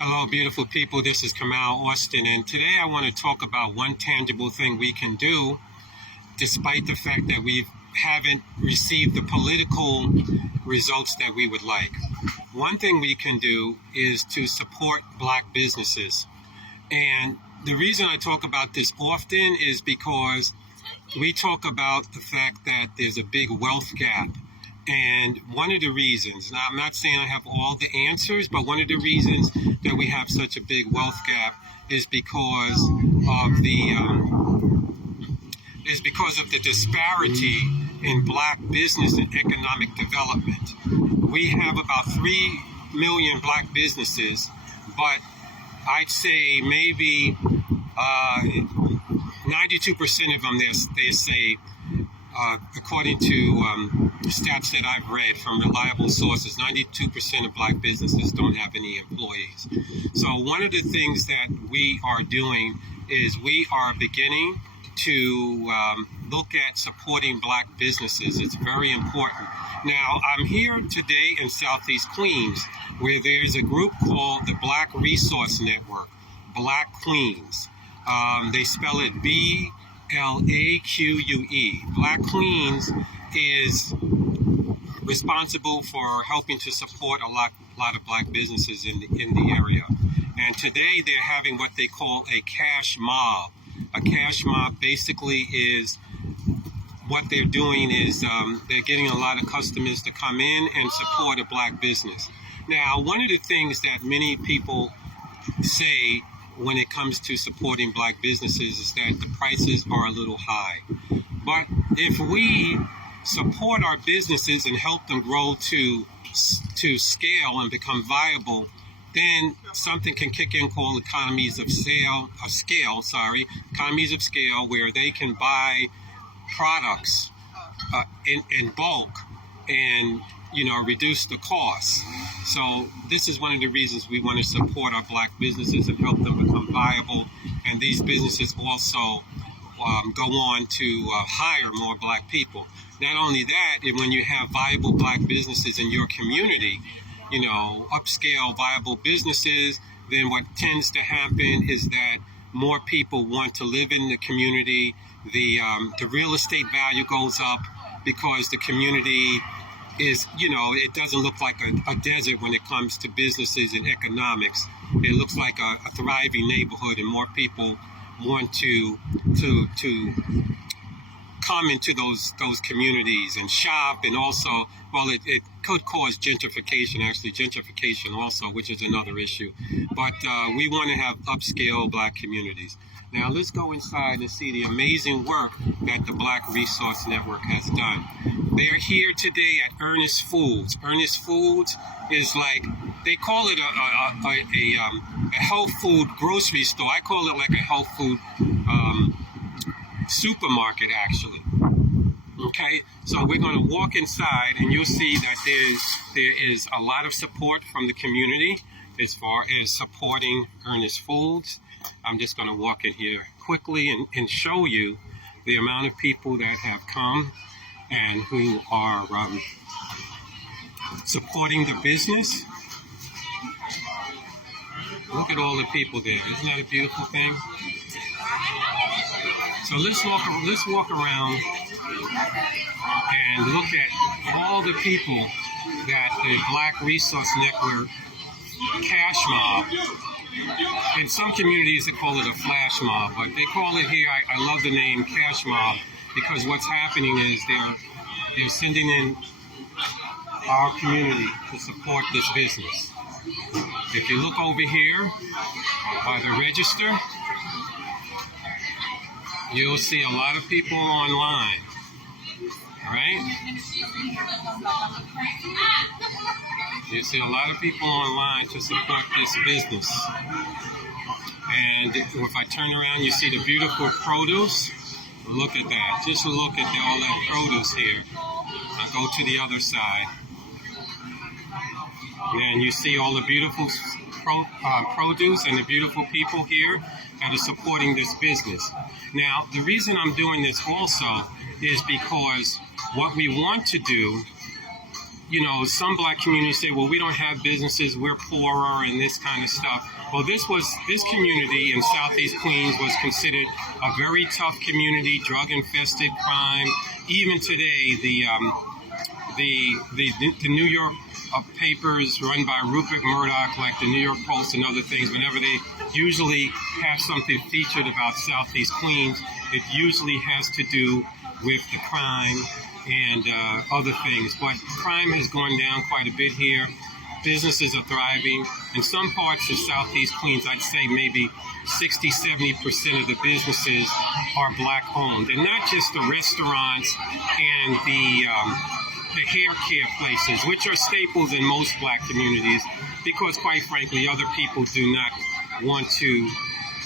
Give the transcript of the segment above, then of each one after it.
Hello, beautiful people. This is Kamal Austin, and today I want to talk about one tangible thing we can do, despite the fact that we haven't received the political results that we would like. One thing we can do is to support Black businesses. And the reason I talk about this often is because we talk about the fact that there's a big wealth gap. And one of the reasons, now I'm not saying I have all the answers, but one of the reasons that we have such a big wealth gap is because of the disparity in Black business and economic development. We have about 3 million Black businesses, but I'd say maybe 92% of them, they say, according to stats that I've read from reliable sources, 92% of Black businesses don't have any employees. So one of the things that we are doing is we are beginning to look at supporting Black businesses. It's very important. Now, I'm here today in Southeast Queens, where there's a group called the Black Resource Network, BlaQueens. They spell it BlaQue. BlaQueens is responsible for helping to support a lot of Black businesses in the area. And today they're having what they call a cash mob. A cash mob basically is what they're doing is they're getting a lot of customers to come in and support a Black business. Now, one of the things that many people say when it comes to supporting Black businesses is that the prices are a little high. But if we support our businesses and help them grow to scale and become viable, then something can kick in called economies of scale, where they can buy products in bulk and reduce the cost. So this is one of the reasons we want to support our Black businesses and help them become viable. And these businesses also go on to hire more Black people. Not only that, when you have viable Black businesses in your community, upscale viable businesses, then what tends to happen is that more people want to live in the community. The real estate value goes up because the community is, it doesn't look like a desert when it comes to businesses and economics. It looks like a thriving neighborhood, and more people want to come into those communities and shop, and also, well, it could cause gentrification also, which is another issue. But we want to have upscale Black communities. Now let's go inside and see the amazing work that the Black Resource Network has done. They're here today at Earnest Foods. Earnest Foods is like, they call it a health food grocery store. I call it like a health food supermarket, actually. Okay, so we're going to walk inside, and you'll see that there is a lot of support from the community as far as supporting Earnest Foods. I'm just going to walk in here quickly and show you the amount of people that have come and who are supporting the business. Look at all the people there. Isn't that a beautiful thing? So let's walk around and look at all the people that the Black Resource Network Cash Mob. In some communities they call it a flash mob, but they call it here, I love the name Cash Mob, because what's happening is they're sending in our community to support this business. If you look over here by the register, you'll see a lot of people online, right? You see a lot of people online to support this business. And if I turn around, you see the beautiful produce. Look at that. Just look at all that produce here. I go to the other side. And you see all the beautiful produce and the beautiful people here that are supporting this business. Now, the reason I'm doing this also is because what we want to do you know, some black communities say, well, we don't have businesses, we're poorer and this kind of stuff. Well, this community in Southeast Queens was considered a very tough community, drug-infested, crime. Even today, the New York papers run by Rupert Murdoch, like the New York Post and other things, whenever they usually have something featured about Southeast Queens, it usually has to do with the crime and other things. But crime has gone down quite a bit here. Businesses are thriving. In some parts of Southeast Queens, I'd say maybe 60-70% of the businesses are black owned, and not just the restaurants and the hair care places, which are staples in most black communities, because quite frankly, other people do not want to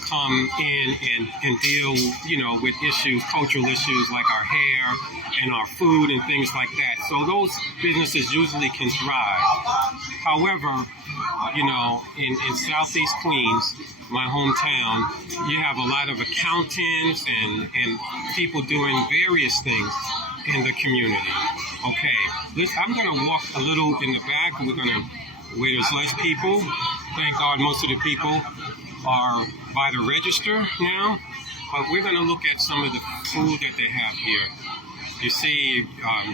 come in and deal, you know, with issues, cultural issues like our hair and our food and things like that. So those businesses usually can thrive. However, you know, in Southeast Queens, my hometown, you have a lot of accountants and people doing various things in the community. Okay, I'm going to walk a little in the back. We're going to, where there's less people. Thank God most of the people are by the register now. But we're going to look at some of the food that they have here. You see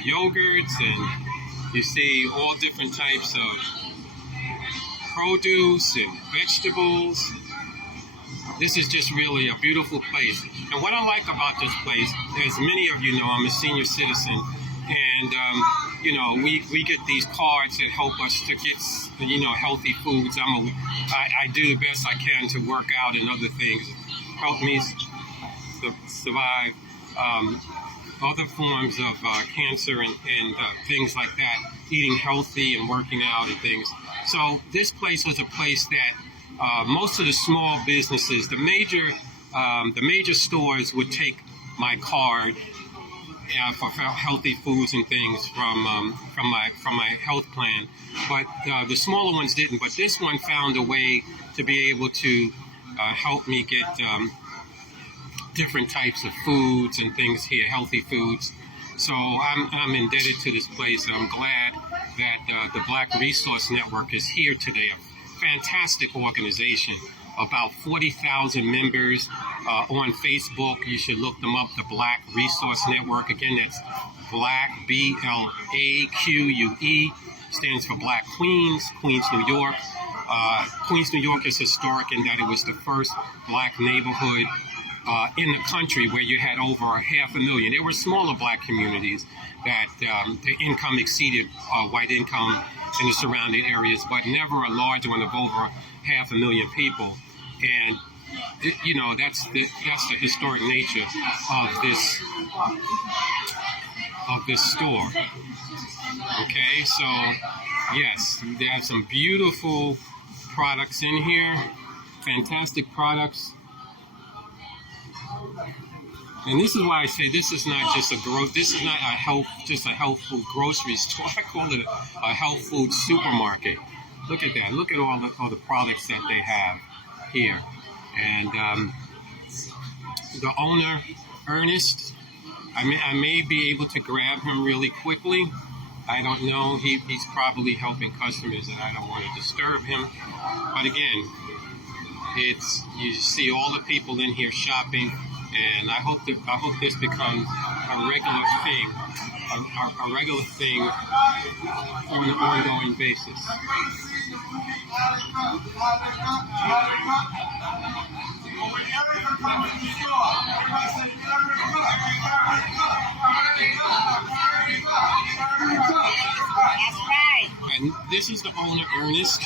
yogurts, and you see all different types of produce and vegetables. This is just really a beautiful place. And what I like about this place, as many of you know, I'm a senior citizen, and you know, we get these cards that help us to get, you know, healthy foods. I do the best I can to work out and other things, help me survive other forms of cancer and things like that, eating healthy and working out and things. So this place was a place that most of the small businesses, the major stores would take my card for healthy foods and things from my health plan, but the smaller ones didn't. But this one found a way to be able to help me get different types of foods and things here, healthy foods. So I'm indebted to this place. I'm glad that the Black Resource Network is here today. A fantastic organization, about 40,000 members on Facebook. You should look them up, the Black Resource Network. Again, that's Black, BLAQUE, stands for Black Queens, Queens, New York. Queens, New York is historic in that it was the first black neighborhood in the country where you had over 500,000. There were smaller black communities that the income exceeded white income in the surrounding areas, but never a large one of over 500,000 people. And you know, that's the historic nature of this store. Okay, so yes, they have some beautiful products in here, fantastic products. And this is why I say this is not just this is not just a health food grocery store. I call it a health food supermarket. Look at that. Look at all the products that they have here. And the owner, Earnest, I may be able to grab him really quickly. I don't know. He's probably helping customers, and I don't want to disturb him. But again, you see all the people in here shopping, and I hope this becomes a regular thing, a regular thing on an ongoing basis. And this is the owner, Earnest,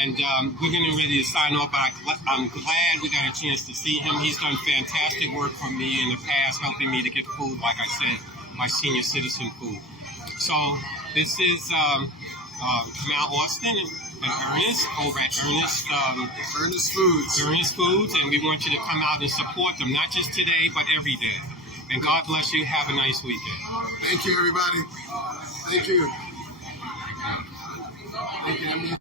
and we're getting ready to sign off, but I'm glad we got a chance to see him. He's done fantastic work for me in the past, helping me to get food, like I said, my senior citizen food. So this is Mal Austin and Earnest over at Earnest Foods. Earnest Foods, and we want you to come out and support them, not just today, but every day. And God bless you. Have a nice weekend. Thank you, everybody. Thank you. Thank you.